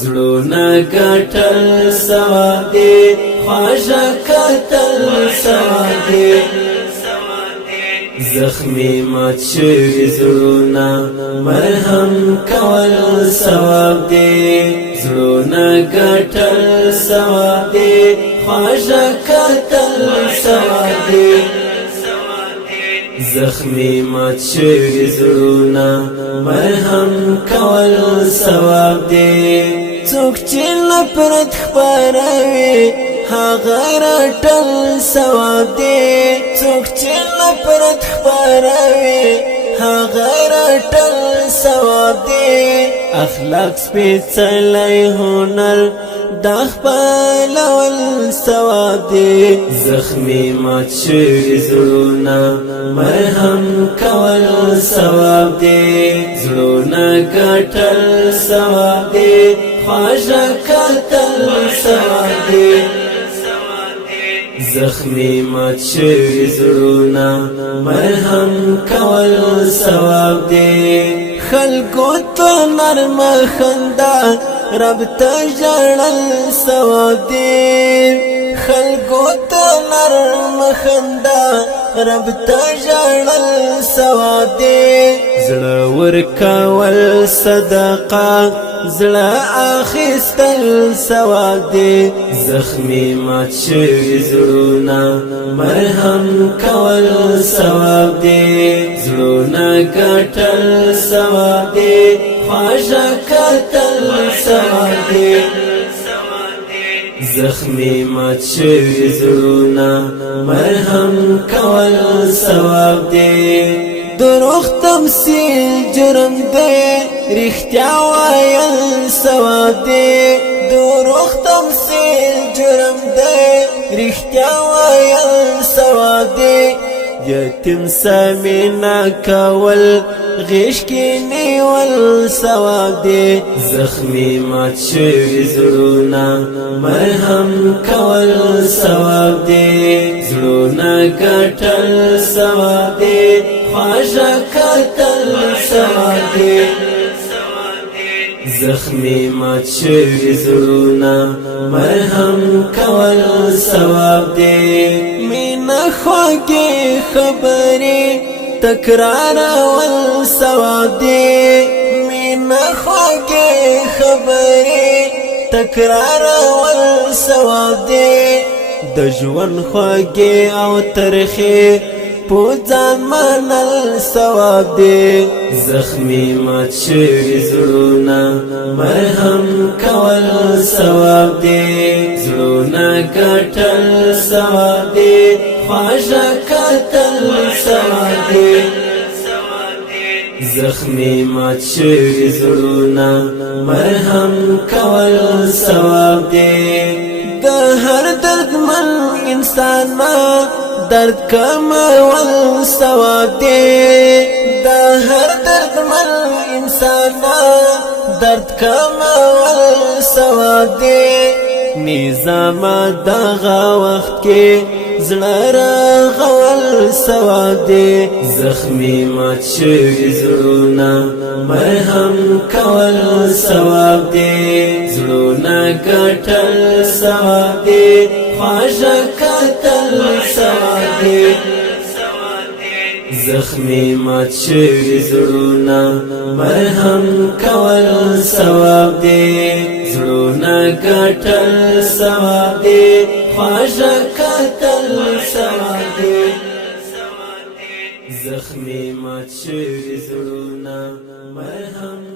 زړونه ګټل ثواب دی خواږه کتل ثواب دی زخمی مات شوی زړونه مرهم کول ثواب دی زړونه ګټل ثواب دی خواږه کتل ثواب دی زخمی مات شوی زړونه مرهم کول ثواب دی څوک چې نفرت خپروي هغه رټل ثواب دی څوک چې نفرت خپروي هغه رټل ثواب دی اخلاق سپېڅلی هنر د خپلول ثواب دی زخمی مات شوي زړونه مرهم کول ثواب دی زړونه ګټل ثواب دی خواږه کتل ثواب دی زخمی مات شوی زړونه مرهم کول ثواب دی خلکو ته نرمه خندا رب ته ژړل ثواب دی خلکو ته نرمه خندا رب ته ژړل ثواب دی زړه ورکول صدقه زړه اخیستل ثواب دی زخمی مات شوي زړونه مرهم کول ثواب دی زړونه ګټل ثواب دی خواږه کتل ثواب دی زخمی مات شوي زړونه مرهم کول ثواب دی دروغ تمثیل جرم دی رښتیا ویل ثواب دی دروغ تمثیل جرم دی رښتیا ویل ثواب دی یتیم سمینا کول غیش کی نیول ثواب دی زخمی مات شوي زړونه مرهم کول ثواب دی زړونه ګټل ثواب دی خواږه کتل ثواب دی زخمی مات شوي زړونه مرهم کول ثواب دی مینا خوږې خبرې تکرارول ثواب دی مینا خوږې خبرې تکرارول ثواب دی د ژوند خوږې او ترخې په ځان منل ثواب دی زخمی مات شوي زړونه مرهم کول ثواب دی زړونه ګټل ثواب دی خواږه کتل ثواب دی زخمی مات شوي زړونه مرهم کول ثواب دی د هر دردمن انسان درد کمول ثواب دی د هر دردمن انسان درد کمول ثواب دی نظام دغه وخت کې زړه رغول ثواب دی زخمی مات شوي زړونه مرهم کول ثواب دی زړونه ګټل ثواب دی خواږه کتل ثواب دی زخمی مات شوي زړونه مرهم کول ثواب دی زړونه ګټل ثواب دی خواږه کتل ثواب دی زخمی مات شوي زړونه مرهم